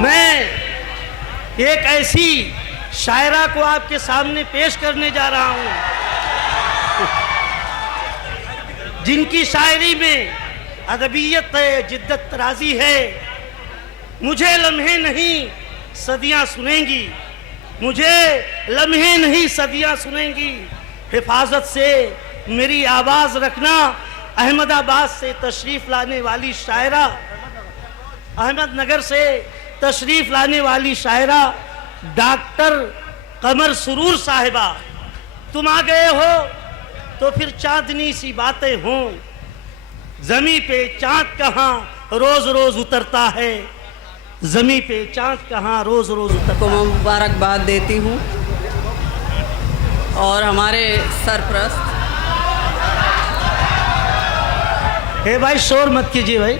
मैं एक ऐसी शायरा को आपके सामने पेश करने जा रहा हूं जिनकी शायरी में अदबियत है, जिद्दत तराजी है। मुझे लम्हे नहीं सदियां सुनेंगी, मुझे लम्हे नहीं सदियां सुनेंगी। हिफाजत से मेरी आवाज़ रखना। अहमदाबाद से तशरीफ़ लाने वाली शायरा, अहमदनगर से तशरीफ़ लाने वाली शायरा डॉक्टर कमर सुरूर साहिबा, तुम आ गए हो तो फिर चांदनी सी बातें हों। ज़मी पे चांद कहाँ रोज़ रोज़ उतरता है, ज़मी पे चांद कहाँ रोज़ रोज़ उतरता को मैं मुबारकबाद देती हूँ और हमारे सरप्रस्त। हे भाई शोर मत कीजिए भाई।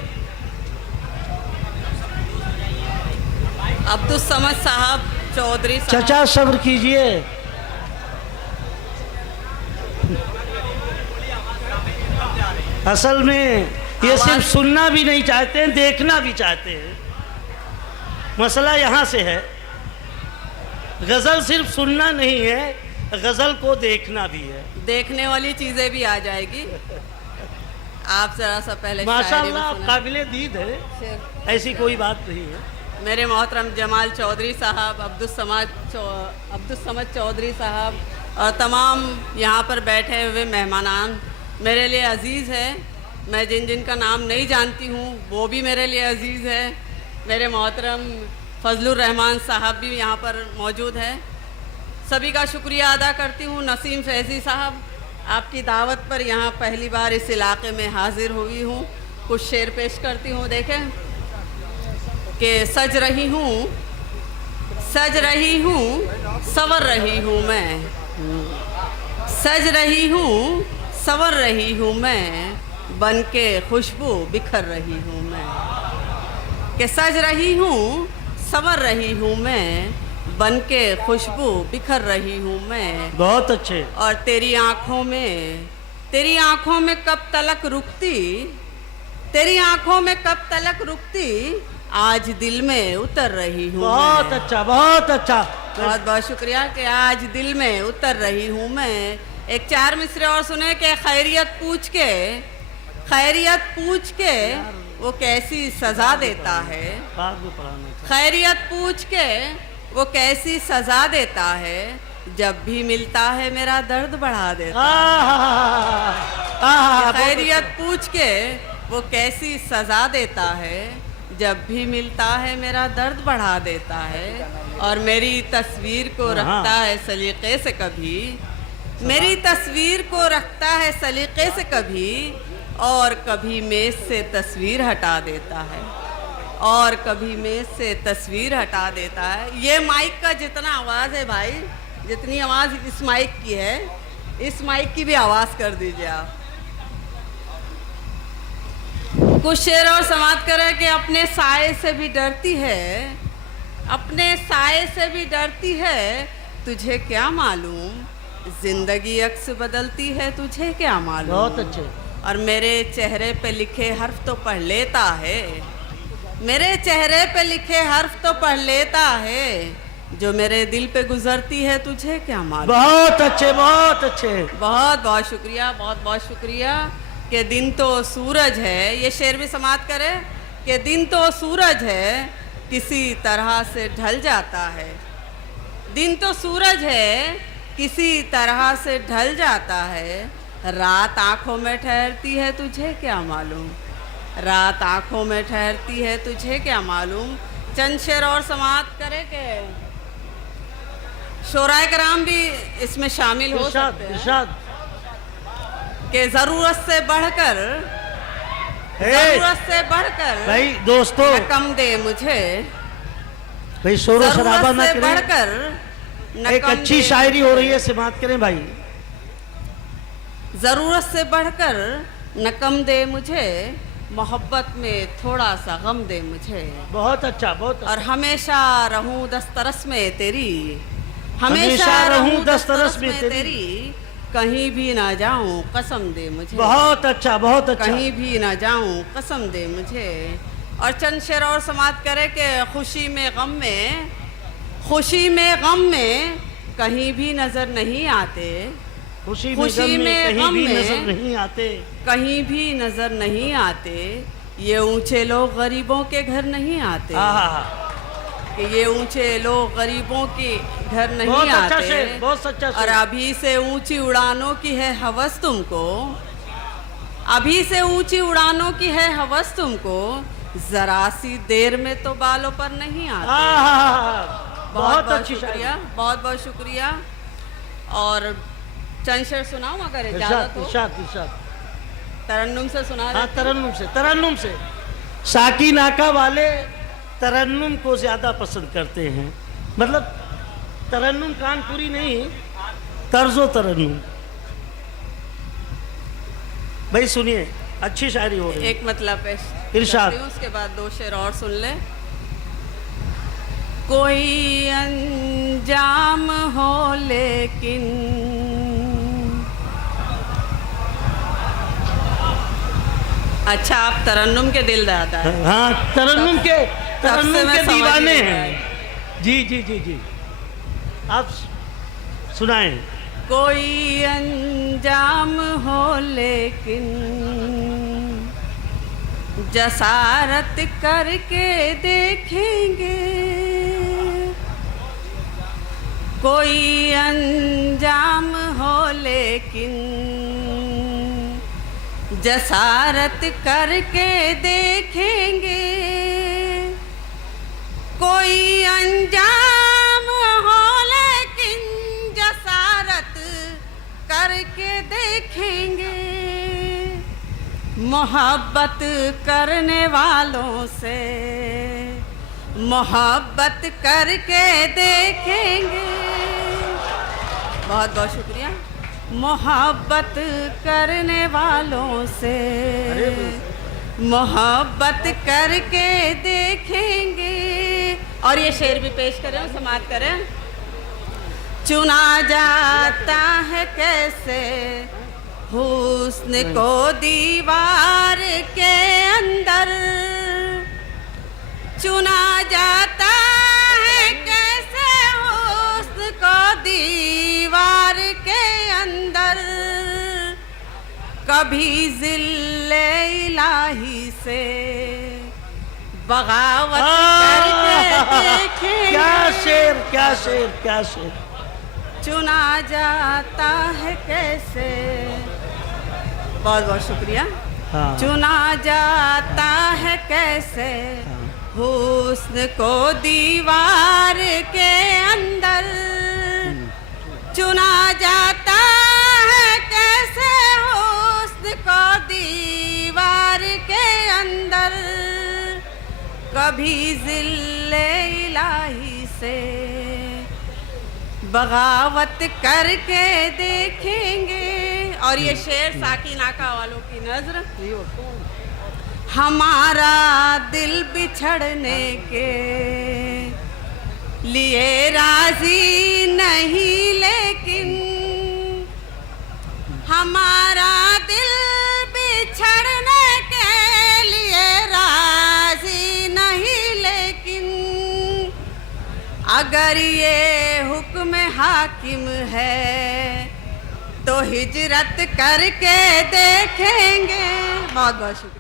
अब्दुल समद साहब चौधरी साहब, चचा सब्र कीजिए। असल में ये सिर्फ सुनना भी नहीं चाहते हैं, देखना भी चाहते हैं। मसला यहाँ से है, गज़ल सिर्फ सुनना नहीं है, गज़ल को देखना भी है। देखने वाली चीज़ें भी आ जाएगी। आप जरा सा पहले माशाअल्लाह आप काबिले दीद है, ऐसी कोई बात नहीं है। मेरे मोहतरम जमाल चौधरी साहब, अब्दुल समद चौधरी साहब और तमाम यहाँ पर बैठे हुए मेहमानान मेरे लिए अज़ीज़ है। मैं जिन का नाम नहीं जानती हूँ वो भी मेरे लिए अज़ीज़ है। मेरे मोहतरम फजलुर रहमान साहब भी यहाँ पर मौजूद है। सभी का शुक्रिया अदा करती हूँ। नसीम फैज़ी साहब, आपकी दावत पर यहाँ पहली बार इस इलाके में हाजिर हुई हूँ। कुछ शेर पेश करती हूँ। देखें कि सज रही हूँ, संवर रही हूँ मैं, सज रही हूँ, संवर रही हूँ मैं, बन के खुशबू बिखर रही हूँ मैं। कि सज रही हूँ, संवर रही हूँ मैं, बन के खुशबू बिखर रही हूँ मैं। बहुत अच्छे। और तेरी आँखों में कब तलक रुकती, तेरी आँखों में कब तलक रुकती, आज दिल में उतर रही हूँ। बहुत अच्छा, बहुत अच्छा। बहुत बहुत शुक्रिया कि आज दिल में उतर रही हूँ मैं। एक चार मिसरे और सुने कि खैरियत पूछ के वो कैसी सजा देता है, खैरियत पूछ के वो कैसी सजा देता है, जब भी मिलता है मेरा दर्द बढ़ा देता है। खैरियत पूछ के वो कैसी सजा देता है, जब भी मिलता है मेरा दर्द बढ़ा देता है। और मेरी तस्वीर को रखता है सलीके से कभी, मेरी तस्वीर को रखता है सलीके से कभी, और कभी मेज से तस्वीर हटा देता है, और कभी मेज से तस्वीर हटा देता है। ये माइक का जितना आवाज़ है भाई, जितनी आवाज़ इस माइक की है, इस माइक की भी आवाज़ कर दीजिए आप। कुछ शेर और समाप्त करें कि अपने साए से भी डरती है, अपने साए से भी डरती है, तुझे क्या मालूम, जिंदगी अक्स बदलती है, तुझे क्या मालूम। बहुत अच्छे। और मेरे चेहरे पे लिखे हर्फ तो पढ़ लेता है, मेरे चेहरे पे लिखे हर्फ तो पढ़ लेता है, जो मेरे दिल पे गुजरती है, तुझे क्या मालूम। बहुत अच्छे, बहुत अच्छे। बहुत बहुत शुक्रिया, बहुत बहुत शुक्रिया। कि दिन तो सूरज है, ये शेर भी समाप्त करे कि दिन तो सूरज है, किसी तरह से ढल जाता है, दिन तो सूरज है, किसी तरह से ढल जाता है, रात आँखों में ठहरती है, तुझे क्या मालूम, रात आँखों में ठहरती है, तुझे क्या मालूम। चंद शेर और समाप्त करे कि शोराए कराम भी इसमें शामिल हो सकते हैं। इरशाद कि ज़रूरत से बढ़कर भाई दोस्तों, रकम दे मुझे, भाई शोर शराबा ना करें। बढ़कर एक अच्छी शायरी हो रही है, समाप्त करें भाई। ज़रूरत से बढ़कर नकम दे मुझे, मोहब्बत में थोड़ा सा गम दे मुझे। बहुत अच्छा, बहुत अच्छा। और हमेशा रहूं दस्तरस में तेरी, हमेशा रहूं दस्तरस में तेरी, कहीं भी ना जाऊं कसम दे मुझे। बहुत अच्छा, बहुत अच्छा। कहीं भी ना जाऊं कसम दे मुझे। और चंद शेर और समाप्त करें कि खुशी में गम में कहीं भी नजर नहीं आते, खुशी खुशी में में गम में कहीं गम भी में नजर नहीं आते, कहीं भी नजर नहीं आते। ये ऊंचे लोग गरीबों के घर नहीं आते, कि ये ऊंचे लोग गरीबों के घर नहीं बहुत अच्छा आते। शेर, बहुत सच्चा और शेर। अभी से ऊंची उड़ानों की है हवस तुमको, अभी से ऊंची उड़ानों की है हवस तुमको, जरा सी देर में तो बालों पर नहीं आते। बहुत अच्छी शुक्रिया, बहुत बहुत शुक्रिया। और चंद शेर सुनाऊं अगर इजाजत हो? इरशाद। तरन्नुम से सुना हाँ, देते? तरन्नुम से साकी नाका वाले तरन्नुम को ज्यादा पसंद करते हैं। मतलब तरन्नुम कानपुरी नहीं, तर्जो तरन्नुम। भाई सुनिए, अच्छी शायरी हो रही है। एक मतलब पेश इरशाद। करती हूँ, उसके बाद दो शेर और सुन ले। कोई अंजाम हो लेकिन अच्छा, आप तरन्नुम के दिल दादा है। हाँ, तरन्नुम के मैं समझ दीवाने गई। हैं। जी। आप सुनाएं। कोई अंजाम हो लेकिन जसारत करके देखेंगे, कोई अंजाम हो लेकिन जसारत करके देखेंगे, कोई अंजाम हो लेकिन जसारत करके देखेंगे। मोहब्बत करने वालों से मोहब्बत करके देखेंगे। बहुत बहुत शुक्रिया। मोहब्बत करने वालों से मोहब्बत करके देखेंगे। और ये शेर भी पेश करें, समाप्त करें। चुना जाता है कैसे हुस्न को दीवार के अंदर, चुना जाता है कैसे हुस्न को दीवार के अंदर। कभी ज़िल्ले इलाही से बगावत करके देखेंगे। क्या शेर। चुना जाता है कैसे, बहुत बहुत शुक्रिया। हाँ। चुना जाता है कैसे हुस्न को दीवार के अंदर, चुना जाता है कैसे हुस्न को दीवार के अंदर। कभी ज़िल्ले इलाही से बगावत करके देखेंगे। और ये शेर साकी नाका वालों की नजर। हमारा दिल बिछड़ने के लिए राजी नहीं, लेकिन हमारा दिल बिछड़ने के लिए राजी नहीं, लेकिन अगर ये हुक्म हाकिम है तो हिजरत करके देखेंगे। बहुत बहुत शुक्रिया।